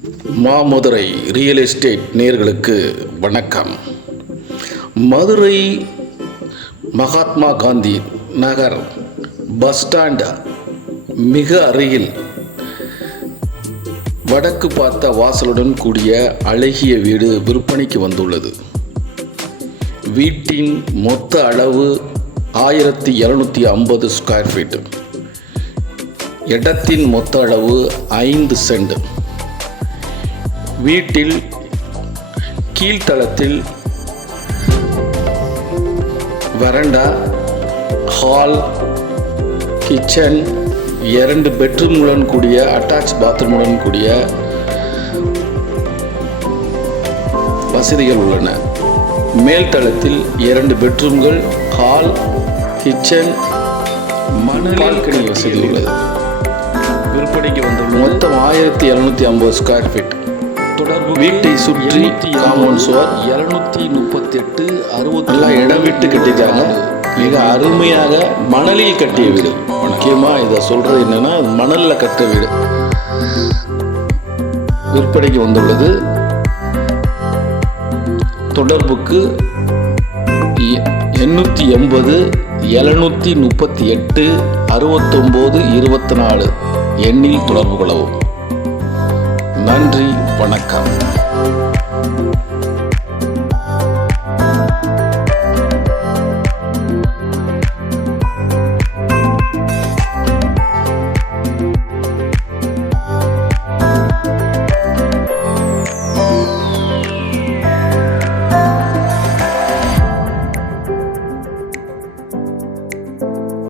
மாமதுரை real estate நேயர்களுக்கு வணக்கம். Madurai Mahatma Gandhi Nagar bus stand மிக அருகில் வடக்கு பார்த்த வாசலுடன் கூடிய அழகிய வீடு விற்பனைக்கு வந்துள்ளது. வீட்டின் மொத்த அளவு 1750 ஸ்கொயர் ஃபீட். இடத்தின் மொத்த அளவு 5 சென்ட். வீட்டில் கீழ்த்தளத்தில் வரண்டா, ஹால், கிச்சன், 2 பெட்ரூமுடன் கூடிய அட்டாச் பாத்ரூமுடன் கூடிய வசதிகள் உள்ளன. மேல் தளத்தில் 2 பெட்ரூம்கள், ஹால், கிச்சன், பால்கனி வசதி உள்ளது. விற்பனைக்கு வந்துள்ள மொத்தம் 1750 ஸ்கொயர் ஃபீட். தொடர்பு வீட்டை சுற்றி காம்பவுண்ட் சுவர் 238 60 இடம் விட்டு கட்டிட்டாங்க. மிக அருமையாக மணலில் கட்டிய வீடு. முக்கியமாக இதை சொல்றது என்னன்னா, மணலில் கட்ட வீடு விற்பனைக்கு வந்துள்ளது. தொடர்புக்கு 880 738 69 24 எண்ணில் தொடர்பு கொள்ளவும். நன்றி, வணக்கம்.